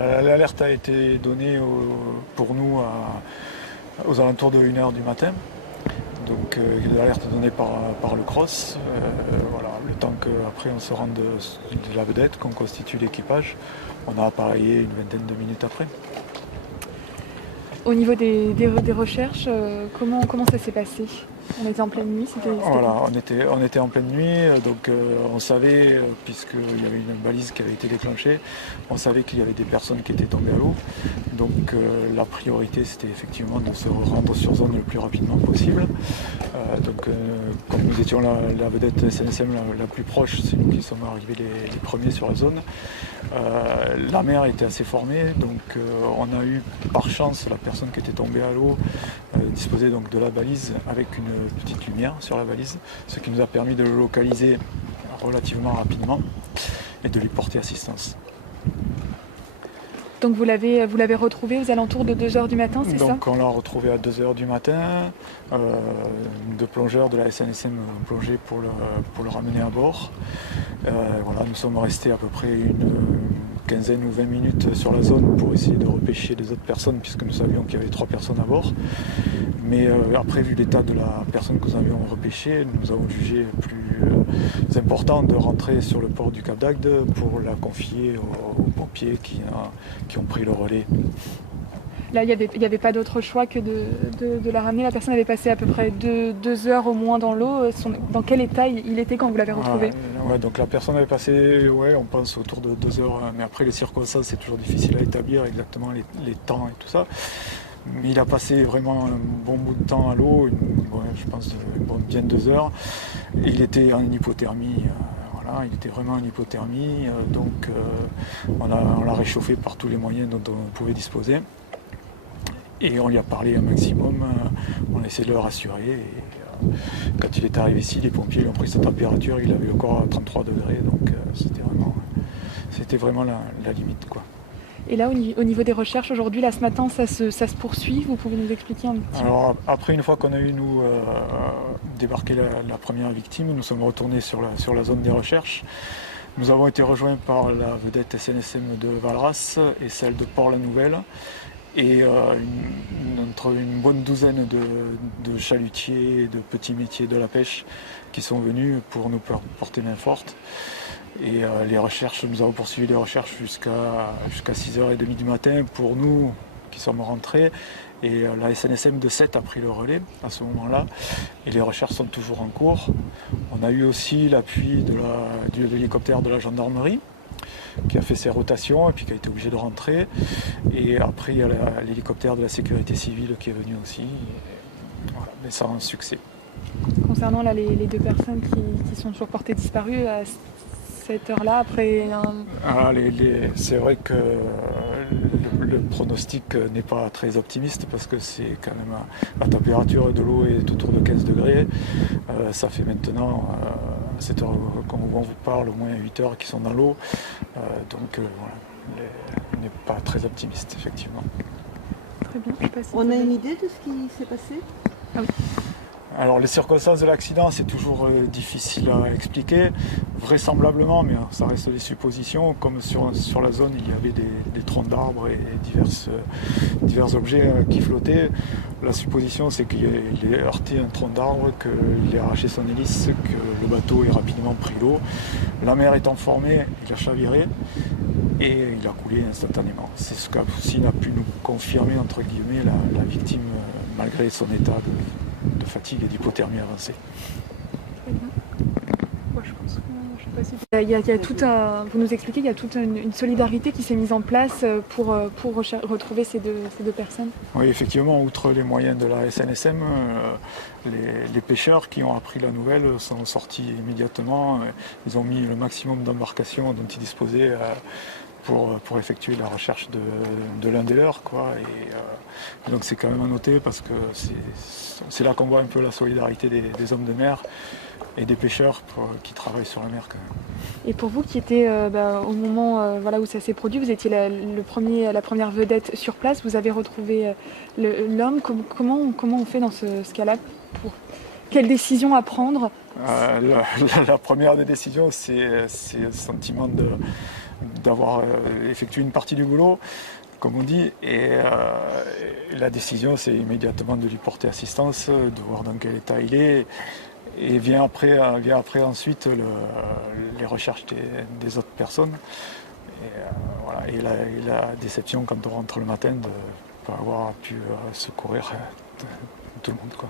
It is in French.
L'alerte a été donnée pour nous aux alentours de 1h du matin. Donc l'alerte donnée par le CROSS. Voilà, le temps qu'après on se rende de la vedette, qu'on constitue l'équipage, on a appareillé une vingtaine de minutes après. Au niveau des recherches, comment ça s'est passé? On était en pleine nuit, Voilà, on était en pleine nuit, donc on savait, puisqu'il y avait une balise qui avait été déclenchée, on savait qu'il y avait des personnes qui étaient tombées à l'eau. Donc la priorité c'était effectivement de se rendre sur zone le plus rapidement possible. Comme nous étions la vedette SNSM la plus proche, c'est nous qui sommes arrivés les premiers sur la zone. La mer était assez formée, donc on a eu par chance la personne qui était tombée à l'eau disposait donc de la balise avec une petite lumière sur la balise, ce qui nous a permis de le localiser relativement rapidement et de lui porter assistance. Donc vous l'avez retrouvé aux alentours de 2h du matin, c'est ça? Donc on l'a retrouvé à 2h du matin, deux plongeurs de la SNSM ont plongé pour le ramener à bord. Voilà, nous sommes restés à peu près une quinzaine ou 20 minutes sur la zone pour essayer de repêcher les autres personnes, puisque nous savions qu'il y avait 3 personnes à bord. Mais après, vu l'état de la personne que nous avions repêchée, nous avons jugé plus important de rentrer sur le port du Cap d'Agde pour la confier aux pompiers qui ont pris le relais. Là, il n'y avait pas d'autre choix que de la ramener. La personne avait passé à peu près 2 heures au moins dans l'eau. Dans quel état il était quand vous l'avez retrouvé? Ouais, donc la personne avait passé, on pense autour de 2 heures. Mais après, les circonstances, c'est toujours difficile à établir exactement les temps et tout ça. Mais il a passé vraiment un bon bout de temps à l'eau, je pense bien 2 heures. Et il était en hypothermie. Il était vraiment en hypothermie. Donc on l'a réchauffé par tous les moyens dont on pouvait disposer. Et on lui a parlé un maximum, on a essayé de le rassurer. Et, quand il est arrivé ici, les pompiers lui ont pris sa température, il avait le corps à 33 degrés, donc c'était vraiment la limite, quoi. Et là, au niveau des recherches, aujourd'hui, là, ce matin, ça se poursuit. Vous pouvez nous expliquer un petit peu? Alors, après, une fois qu'on a eu, nous, débarqué la première victime, nous sommes retournés sur la zone des recherches. Nous avons été rejoints par la vedette SNSM de Valras et celle de Port-la-Nouvelle. Et entre une bonne douzaine de chalutiers et de petits métiers de la pêche qui sont venus pour nous porter main forte. Et les recherches, nous avons poursuivi les recherches jusqu'à 6h30 du matin pour nous qui sommes rentrés. Et la SNSM de Sète a pris le relais à ce moment-là. Et les recherches sont toujours en cours. On a eu aussi l'appui de l'hélicoptère de la gendarmerie, qui a fait ses rotations et puis qui a été obligé de rentrer. Et après, il y a l'hélicoptère de la sécurité civile qui est venu aussi, voilà, mais sans succès. Concernant là, les 2 personnes qui sont toujours portées disparues à cette heure-là, après c'est vrai que le pronostic n'est pas très optimiste parce que c'est quand même la température de l'eau est autour de 15 degrés. Ça fait maintenant, à cette heure qu'on vous parle, au moins 8 heures qu'ils sont dans l'eau. On n'est pas très optimiste, effectivement. Très bien. On a une idée de ce qui s'est passé? Ah oui. Alors les circonstances de l'accident, c'est toujours difficile à expliquer. Vraisemblablement, mais ça reste des suppositions, comme sur la zone il y avait des troncs d'arbres et divers objets qui flottaient. La supposition c'est qu'il ait heurté un tronc d'arbre, qu'il ait arraché son hélice, que le bateau ait rapidement pris l'eau. La mer étant formée, il a chaviré et il a coulé instantanément. C'est ce qu'a pu nous confirmer entre guillemets la victime malgré son état de fatigue et d'hypothermie avancée. Vous nous expliquez qu'il y a toute une solidarité qui s'est mise en place pour retrouver ces deux personnes. Oui, effectivement, outre les moyens de la SNSM, les pêcheurs qui ont appris la nouvelle sont sortis immédiatement. Ils ont mis le maximum d'embarcations dont ils disposaient pour effectuer la recherche de l'un des leurs, quoi. Et donc c'est quand même à noter parce que c'est là qu'on voit un peu la solidarité des hommes de mer et des pêcheurs qui travaillent sur la mer quand même. Et pour vous qui étiez au moment où ça s'est produit, vous étiez la première vedette sur place, vous avez retrouvé l'homme. Comment on fait dans ce cas-là? Quelle décision à prendre? La première des décisions, c'est un sentiment d'avoir effectué une partie du boulot, comme on dit, et la décision c'est immédiatement de lui porter assistance, de voir dans quel état il est, et vient après ensuite les recherches des autres personnes. Voilà. Et la déception quand on rentre le matin de ne pas avoir pu secourir tout le monde, quoi.